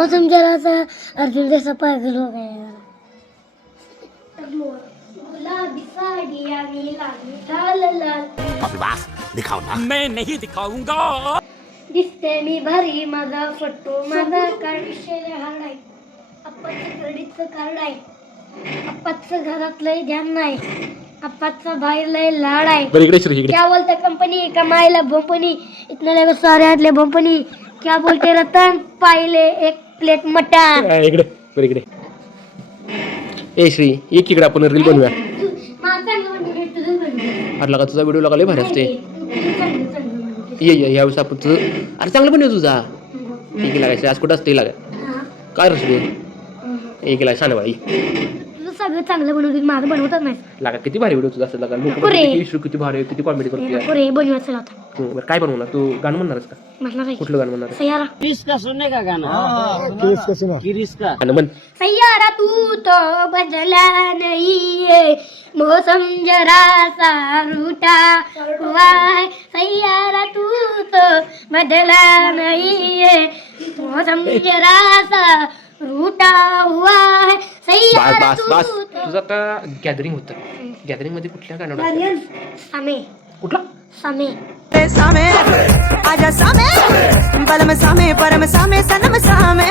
मौसम जरा सा अर्जुन जैसा पागल हो गया है। गुलाबी साड़ी आणि लाल लाल बकवास दिखाओ ना। मैं नहीं दिखाऊंगा। दिसते मी भारी माझा फोटो माझा कार्ड हार्ड आहे अप्पाचं क्रेडिटचं कार्ड आहे अप्पाचं घरात लय ध्यान नाही अप्पाचा बाहेर लय लाड आहे बरं इकडे श्री इकडे क्या बोलते कंपनी कमाईला भोपनी इतने लगे सारे हातले भोपनी क्या बोलते रतन पाहिले एक प्लेट मटन इकडे बरं इकडे. ए श्री एक इकडे आपण रील बनवूया. अरे लागा तुझा व्हिडिओ लागाले भारी असते. ये ये यावेळेस आपण तुझं अरे चांगलं बनव तुझा. एक लागायचं आज कुठं असते लागा काय रसले एक लागायचं सांग बाई तुझं सगळं चांगलं बनवतो माझं बनवतच नाही लागा किती भारी व्हिडिओ तुझा असेल लागा लोक किती भारी किती कॉमेडी करते. पुरे बनवायचं होता बरं काय बनवणार तू गाणं म्हणणारच का म्हटलं नाही कुठलं गाणं म्हणणार सैयारा किसका सुनने का गाना किसका गाणं म्हण. सैयारा तू तो बदला नहीं है मौसम जरा सा रूठा हुआ है सैयारा तू तो बदला नहीं है मौसम जरा सा रूठा हुआ है सैयारा बस बस तुझं आता गॅदरिंग होतं गॅदरिंग मध्ये कुठल्या गाणं सामे कुठला सामे सामे आजा सामे बलम सामे परम सामे सनम सामे